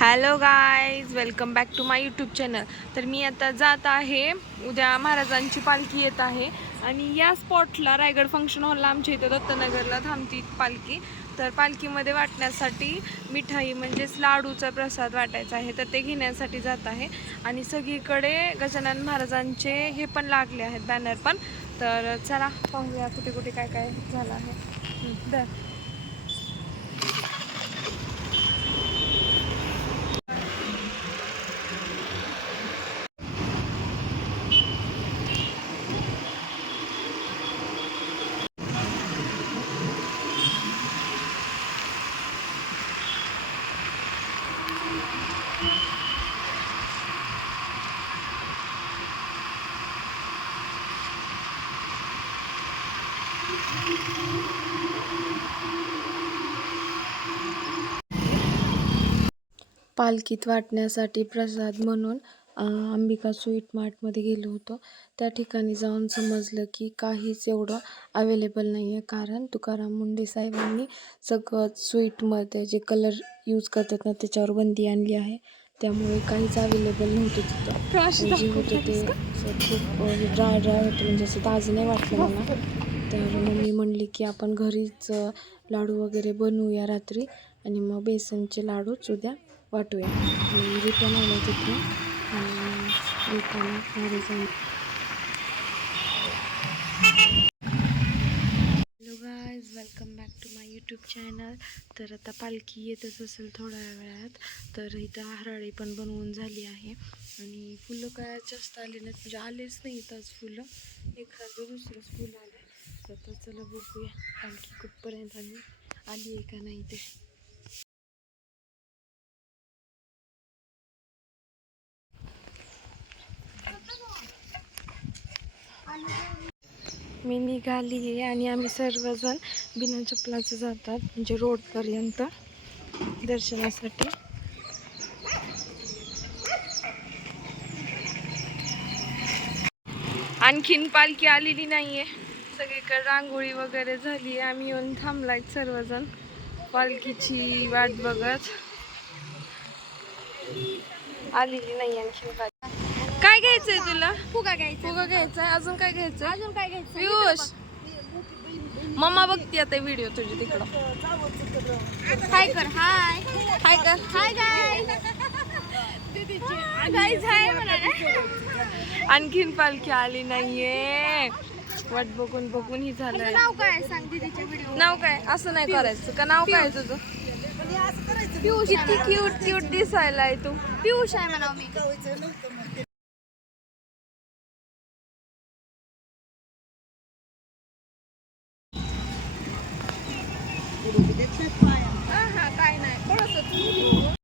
Hello guys, welcome back to my YouTube channel. तर मी आता जात आहे, उद्या महाराजांची पालखी येत आहे आणि या स्पॉटला रायगड फंक्शन हॉलला आमच्या इथं दत्तनगरला थांबती पालखी. तर पालखीमध्ये वाटण्यासाठी मिठाई म्हणजेच लाडूचा प्रसाद वाटायचा आहे, तर ते घेण्यासाठी जात आहे. आणि सगळीकडे गजानन महाराजांचे हे पण लागले आहेत, बॅनर पण. तर चला पाहूया कुठे कुठे काय काय झालं आहे. पालखीत वाटण्यासाठी प्रसाद म्हणून अंबिका स्वीट मार्टमध्ये गेलो होतो. त्या ठिकाणी जाऊन समजलं की काहीच एवढं अवेलेबल नाही आहे, कारण तुकाराम मुंडे साहेबांनी सगळं स्वीटमध्ये जे कलर यूज करतात ना त्याच्यावर बंदी आणली आहे. त्यामुळे काहीच अवेलेबल नव्हतं तिथं. जे होतं ते खूप ड्राय होतं, म्हणजे असं ताजं नाही वाटलं मला. तर मम्मी म्हणली की आपण घरीच लाडू वगैरे बनवूया रात्री आणि मग बेसनचे लाडूच उद्या वाटूया. रिटर्न आलं तिथे आणि येताना महाराजांनी. Hello guys, welcome back to my YouTube channel. तर आता पालखी येतच असेल थोड्या वेळात. तर इथं हराळी पण बनवून झाली आहे आणि फुलं काय जास्त आले नाहीत, म्हणजे आलेच नाहीत आज फुलं. एखादं दुसरंच फुलं आलं. तर चला बघूया पालखी कुठपर्यंत आली आहे का नाही ते. मी निघाली आहे आणि आम्ही सर्वजण बिना चपलाचं जातात, म्हणजे रोडपर्यंत दर्शनासाठी. आणखीन पालखी आलेली नाहीये. सगळीकडे रांगोळी वगैरे झाली आहे. आम्ही येऊन थांबलायत सर्वजण पालखीची वाट बघत. आलेली नाही आणखीन पालखी. काय घ्यायचंय तुला? फुगा घ्यायचा. अजून काय घ्यायचं? पियुष, मम्मा बघते आता व्हिडिओ तुझी तिकडं. हाय कर. आणखीन पालखी आली नाहीये. वाट बघून बघून ही झालंय. नाव काय सांग दीदीच्या व्हिडिओ? नाव काय? असं नाही करायचं का? नाव काय तुझं? पियुष. किती क्यूट दिसायला आहे तू. पियुष आहे म्हणाव मी. हा काय नाही थोडंसं.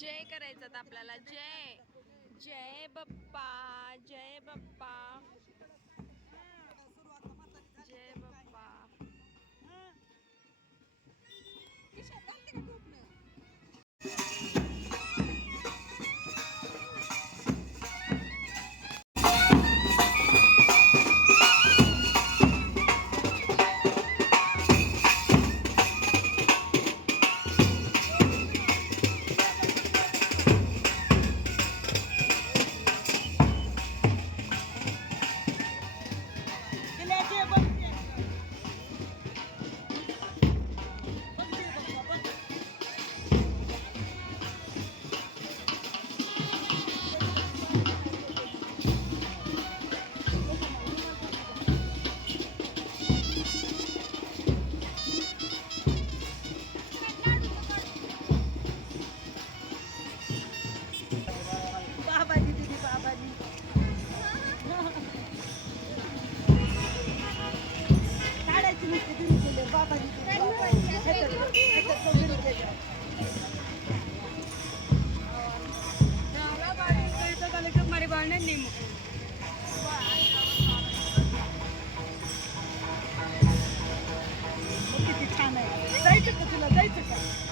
जय करायचं आपल्याला. जय जय बाप्पा, जय बाप्पा, जय बाप्पा.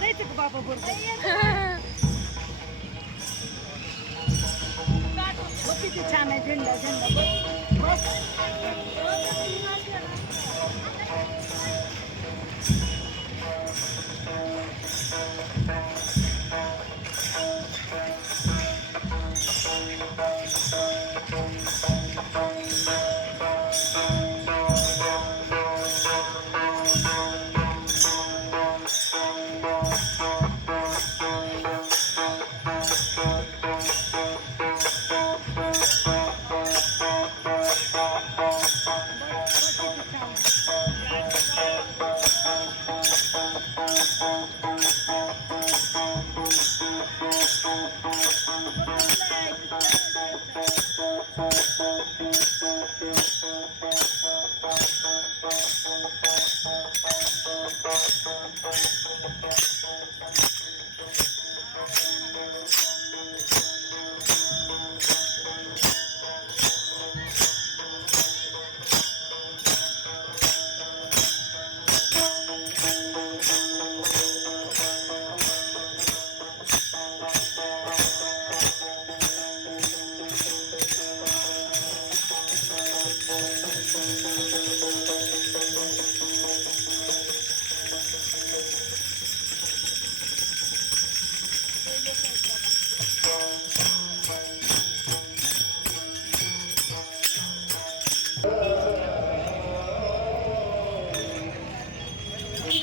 जायचं का बाबा बरोबर? किती छान आहे झेंडा.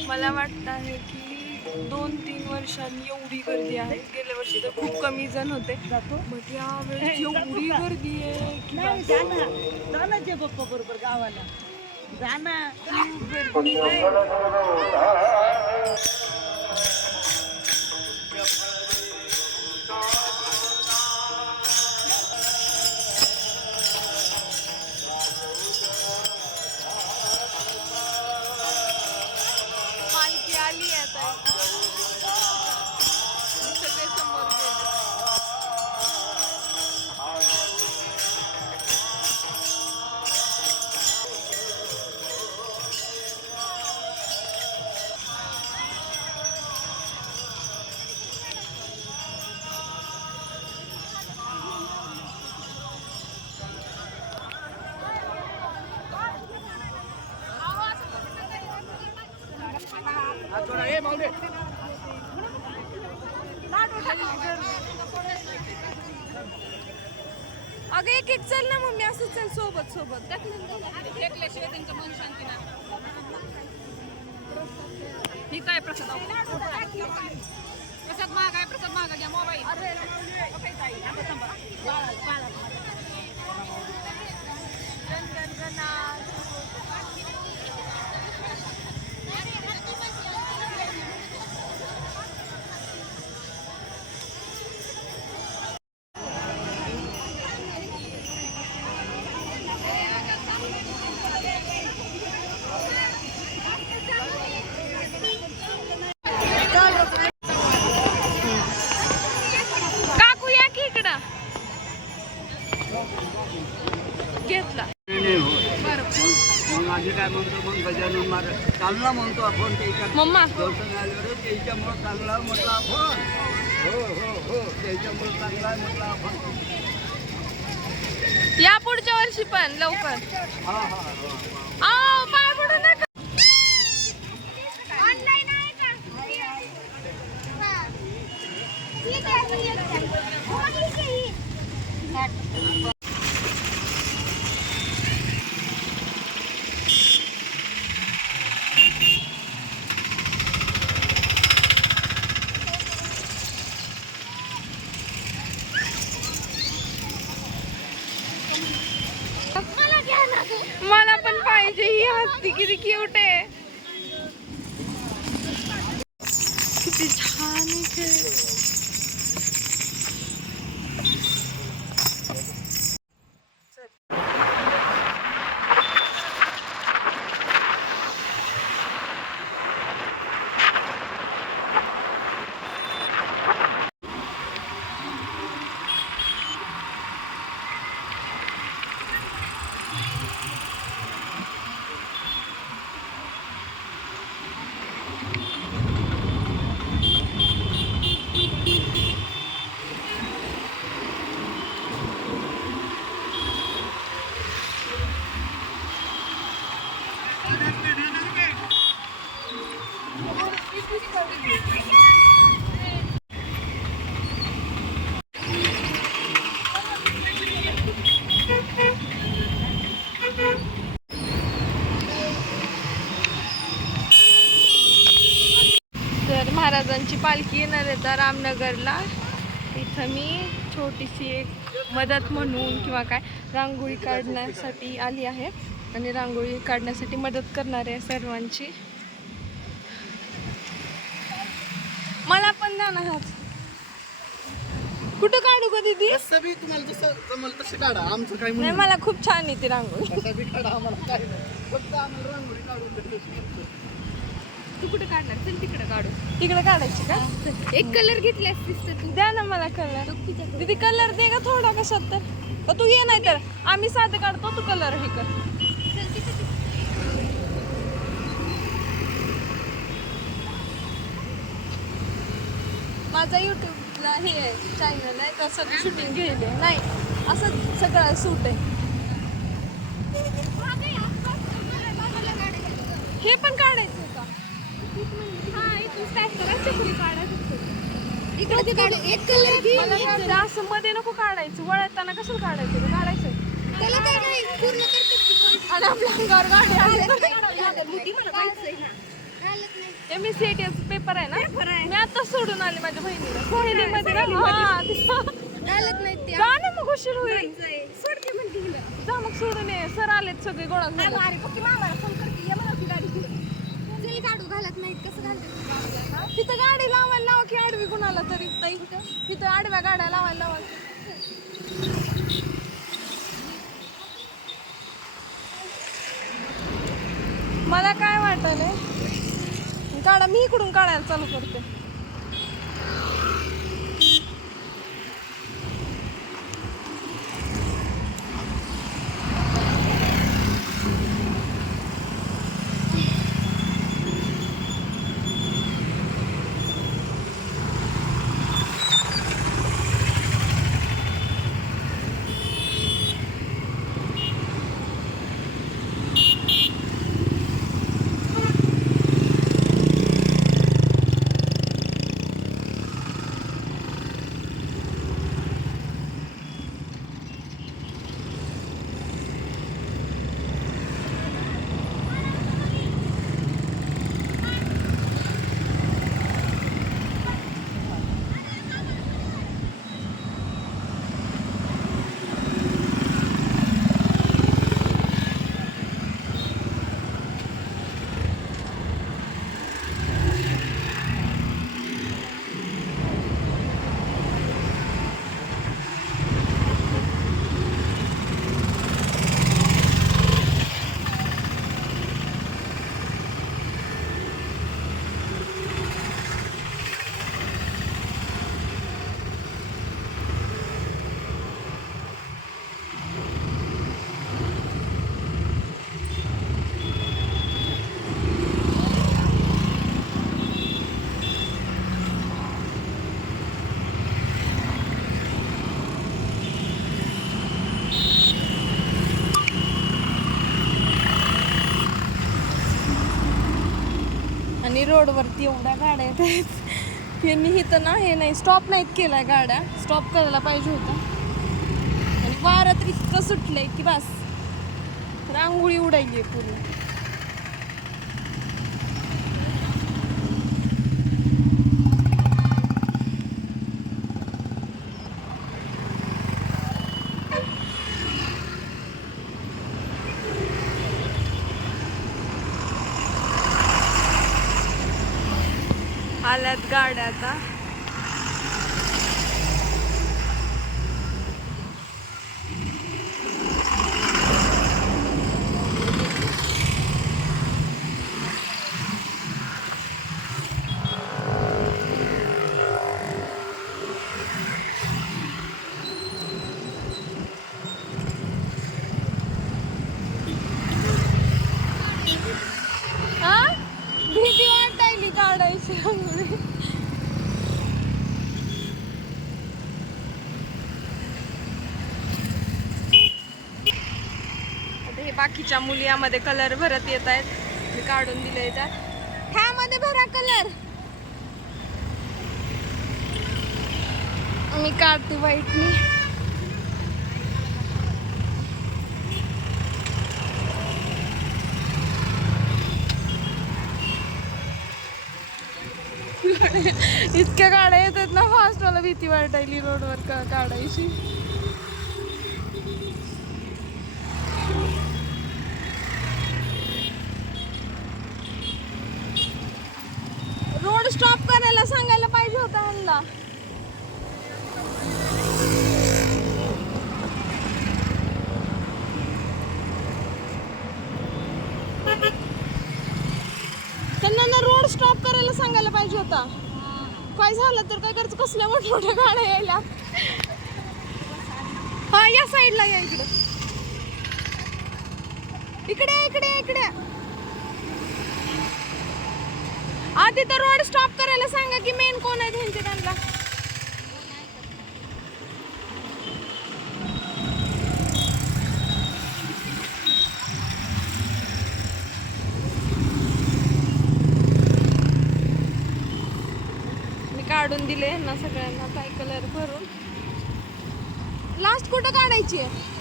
मला वाटतं आहे की 2-3 वर्षांनी एवढी गर्दी आहे. गेल्या वर्षी तर खूप कमी जण होते, मग यावेळेस एवढी गर्दी आहे की जाना जे पप्पा बरोबर गावाला जाना. पालखी आली आता, सगळे समोर गेले. अगं एक एक चल ना मम्मी, असं चल सोबत सोबत. फेकल्याशिवाय त्यांचं मन शांती नाही. ही काय प्रसाद प्रसाद महाग आहे, प्रसाद महाग घ्या मोबाईल. काकू या की इकडं. घेतला मग आधी काय म्हणतो, मग गजानन महाराज चालला म्हणतो आपण त्याच्या मम्मा. दर्शन आल्यावर त्याच्यामुळं चांगला म्हटलं आपण. हो हो हो, त्याच्यामुळं चांगला म्हटलं आपण. या पुढच्या वर्षी पण लवकर. हा हा हा. आओ पाय पडू नका. मला पण पाहिजे. ही हत्ती किती क्यूट आहे, किती छान आहे. तर महाराजांची पालखी येणार आहे तर रामनगरला. इथं मी छोटीशी एक मदत म्हणून किंवा काय रांगोळी काढण्यासाठी आली आहे आणि रांगोळी काढण्यासाठी मदत करणार आहे सर्वांची. मला पण द्या ना हात. कुठं काढू का दीदी? कसं बी तुम्हाला जसं जमल तसं काढा, आमचं काय नाही, मला खूप छान येते रांगोळी. कसं बी काढा, आम्हाला काय नाही. फक्त आम्हाला रांगोळी काढून द्यायची. तू कुठे काढणार? चल तिकडे काढू. तिकडे काढायची का? एक कलर घेतल्यास दिसत तू. द्या ना मला कलर. दीदी कलर दे का थोडा कशात तर. का तू ये, नाही तर आम्ही साधं काढतो, तू कलर हे कर. माझा यूट्यूबला हे आहे, चॅनल आहे, तसं शूटिंग घ्यायला नाही, असं सगळं सूट आहे. हे पण काढायचं का? इकडे काढू एक कलर घे. मला काय वाटतं, असं मध्ये नको काढायचं, वळताना कसं काढायचं ते काढायचं. त्याला काय नाही पूर्ण करतात की आणि आपल्या अंगावर गाडी मोठी मला माहिती आहे ना. घालत नाही. MSCIT पेपर आहे ना, मी आता सोडून आले माझ्या बहिणीला सोहेलीमध्ये ना. हा, घालत नाही ते. जा ना मग, उशीर होईल. सोडते म्हणते हिला. जा मग सोडून ये, सर आलेत सगळे गोळा झाले. अरे पक्की मामाला फोन करते, ये म्हणा ती गाडी घेऊन. चल काढू. घालत नाहीत कसं घालतात? तिथं गाडी लावायला लावा की आडवी कुणाला तरी ताई, तिथं आडव्या गाड्या लावायला लावा. मला काय वाटलं, काढा, मी इकडून काढायला चालू करते. आणि रोडवरती एवढ्या गाड्या येत आहेत. यांनी इथं ना हे नाही, स्टॉप नाहीत केलाय गाड्या, स्टॉप करायला पाहिजे होता. आणि वारं तर इतकं सुटलंय की बस, रांगोळी उडायली आहे पूर्ण. आल्यात गाड्या आता. हा, भीती वाटायली काढायची रांगोळी. हे बाकीच्या मुली यामध्ये कलर भरत येत आहेत, मी काढून दिले त्यात. ह्यामध्ये भरा कलर, मी काढते व्हाईटनी. इतक्या गाड्या येतात ना फास्ट, मला भीती वाटायली रोडवर काढायची. रोड स्टॉप करायला सांगायला पाहिजे होता ह्यांना. त्यांना ना रोड स्टॉप करायला सांगायला पाहिजे होता. काय झालं तर काय करायचं, कसल्या मोठ्या गाड्या यायला. हा, या साईडला या, इकडं इकडे इकडे इकडे. आधी तर रोड स्टॉप करायला सांगा की मेन कोण आहे त्यांचे, त्यांना. मी काढून दिले ना सगळ्यांना काय कलर भरून. लास्ट कुठं काढायची आहे?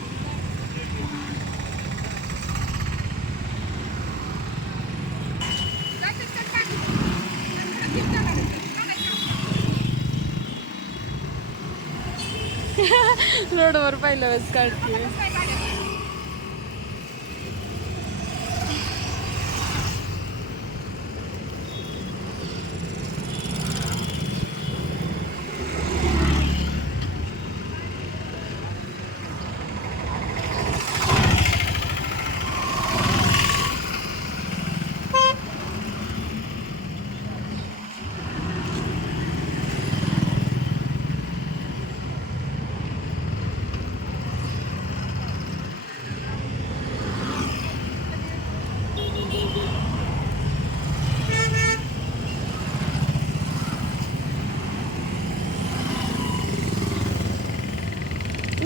रोडवर पहिल्या वेळेस काढते.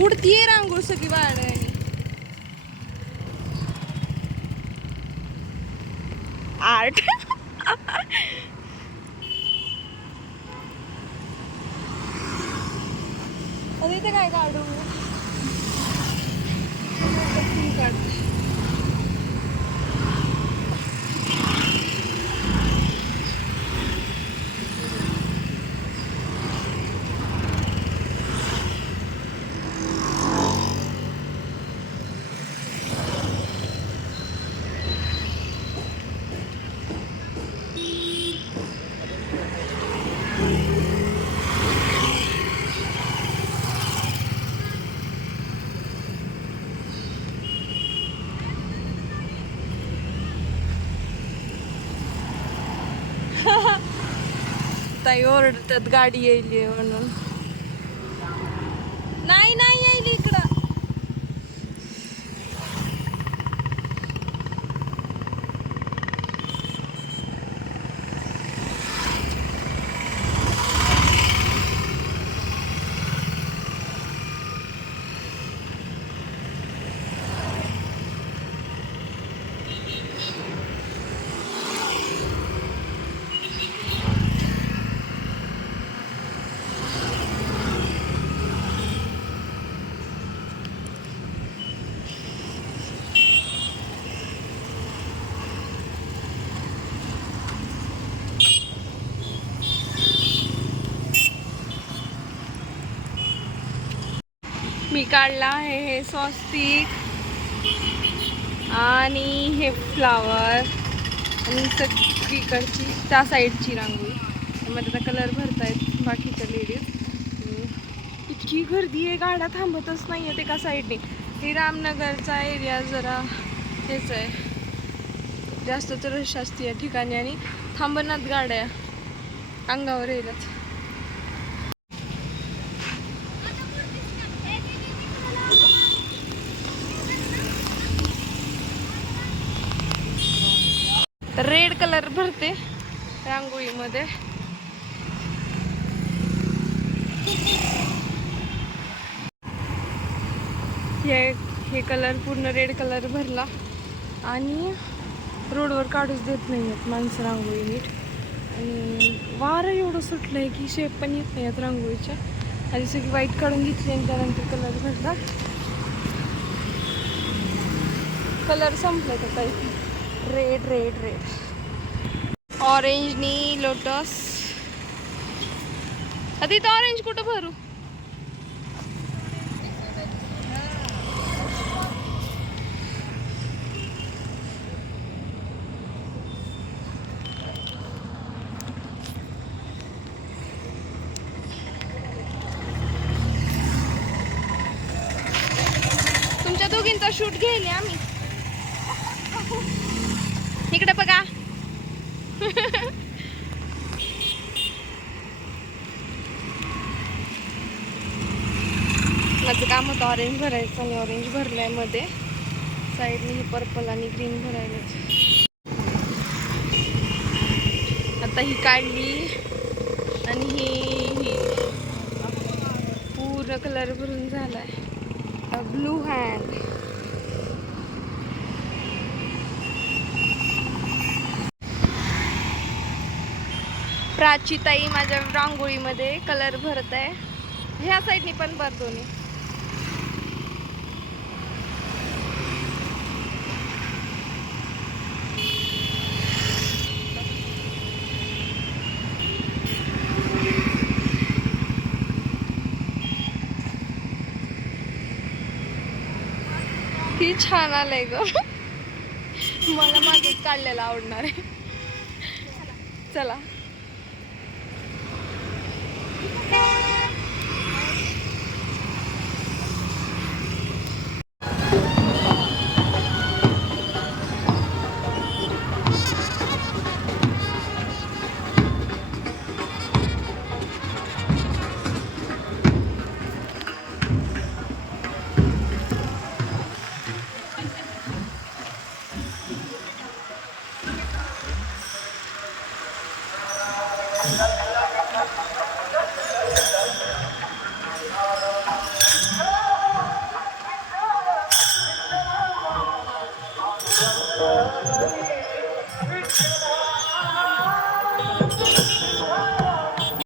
उडतीये रांगोळ सगळी वाढ. आर्ट अरे इथे काय काढू? काढते. ताई ओरडतात गाडी येईल म्हणून. नाही नाही येईल इकडं. मी काढला आहे हे स्वस्तिक आणि हे फ्लावर आणि सगळीकडची त्या साईडची रांगोळी. त्यामध्ये आता कलर भरतायत बाकीच्या लेडीज. इतकी गर्दी आहे, गाड्या थांबतच नाही आहेत एका साईडने. हे रामनगरचा एरिया जरा हेच आहे, जास्तच रश असते या ठिकाणी आणि थांबनात गाड्या, अंगावर येतात. रेड कलर भरते रांगोळीमध्ये. हे कलर पूर्ण रेड कलर भरला आणि रोडवर काढूच देत नाही आहेत माणसं रांगोळी नीट. आणि वारं एवढं सुटलं आहे की शेप पण येत नाही आहेत रांगोळीच्या. आधी सगळी वाईट काढून घेतली आणि त्यानंतर कलर भरला. कलर संपले आता इथे. रेड रेड रेड ऑरेंजनी लोटस. आता इथं ऑरेंज कुठं भरू? तुमच्या दोघींचा शूट घ्यायला आम्ही. इकडे बघा. माझं काम होतं ऑरेंज भरायचं आणि ऑरेंज भरलाय मध्ये. साईडने ही पर्पल आणि ग्रीन भरायला. आता ही काढली आणि ही पूर्ण कलर भरून झालाय. Blue hand. प्राचीताई माझ्या रांगोळीमध्ये कलर भरत आहे. ह्या साईडनी पण भर दोन्ही. किती छान आलंय ग. मला माझंच काढलेलं आवडणार आहे. चला.